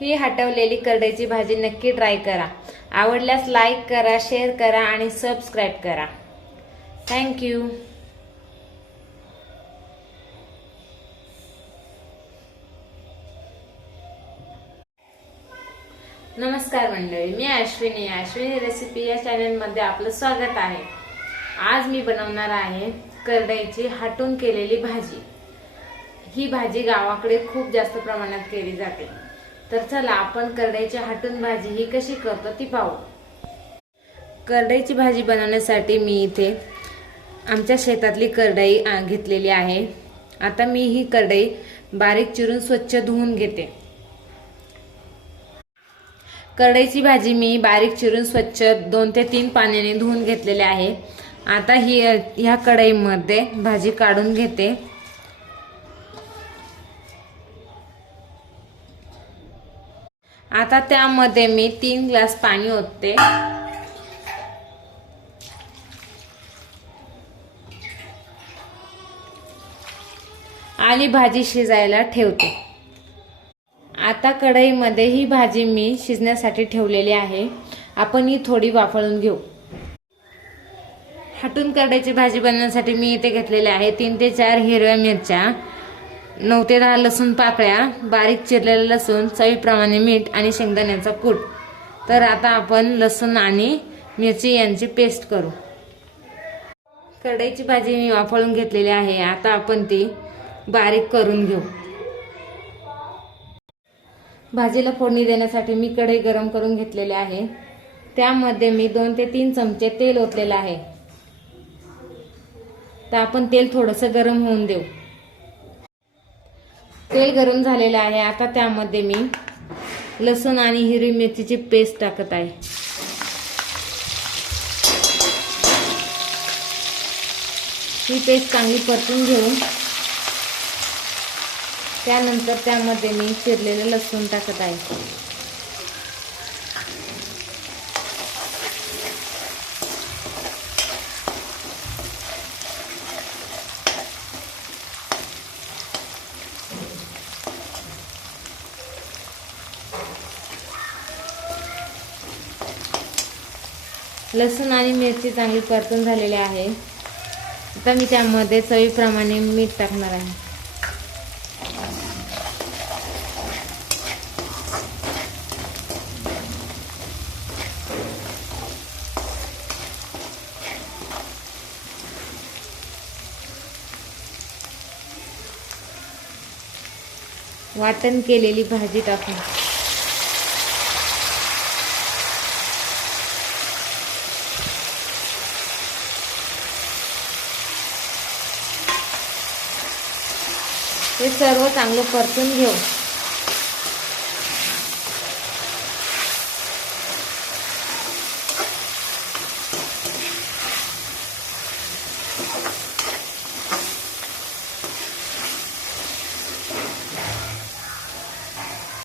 ही हटवलेली करडईची भाजी नक्की ट्राय करा। आवडल्यास लाईक करा, शेअर करा आणि सबस्क्राईब करा। थँक्यू। नमस्कार मंडळी, मी अश्विनी रेसिपी या चॅनलमध्ये आपलं स्वागत आहे। आज मी बनवणार आहे करडईची हटून केलेली भाजी। ही भाजी गावाकडे खूप जास्त प्रमाणात केली जाते। तर चला आपण करडईची हटून भाजी ही कशी करतो ती पाहू। करडईची भाजी बनवण्यासाठी मी इथे आमच्या शेतातली करडई घेतलेली आहे। आता मी ही करडई बारीक चिरून स्वच्छ धुवून घेते। करडईची भाजी मी बारीक चिरून स्वच्छ 2 ते 3 पाण्याने धुवून घेतलेले आहे। आता ह्या कढईमध्ये भाजी काढून घेते। आता त्यामध्ये मी 3 ग्लास पाणी ओतते आणि भाजी शिजायला ठेवते। आता कढईमध्ये ही भाजी मी शिजण्यासाठी ठेवलेली आहे। आपण ही थोडी वाफळून घेऊ। हटून करडईची भाजी बनवण्यासाठी मी इथे घेतलेले आहे 3 ते 4 हिरव्या मिरच्या, 9 ते 10 लसूण पाकळ्या, बारीक चिरलेले लसूण, चवीप्रमाणे मीठ आणि शेंगदाण्याचा कूट। तर आता आपण लसूण आणि मिरची यांची पेस्ट करू। करडईची भाजी मी वाफळून घेतलेली आहे। आता आपण ती बारीक करून घेऊ। भाजीला फोडणी देण्यासाठी मी कढई गरम करून घेतलेली आहे। त्यामध्ये मी 2 ते 3 चमचे तेल ओतलेले आहे। तर आपण तेल थोडंसं गरम होऊन देऊ। तेल गरम झालेले आहे। आता त्यामध्ये मी लसूण आणि हिरवी मिरचीची पेस्ट टाकत आहे। ही पेस्ट चांगली परतून घेऊन त्यानंतर त्यामध्ये मी चिरलेले लसूण टाकत आहे। लसूण आणि मिरची चांगली परतून झालेली आहे। आता मी त्यामध्ये चवीप्रमाणे मीठ टाकणार आहे। वाटण केलेली भाजी टाकू। हे सर्व चांगलं परतून घेऊ।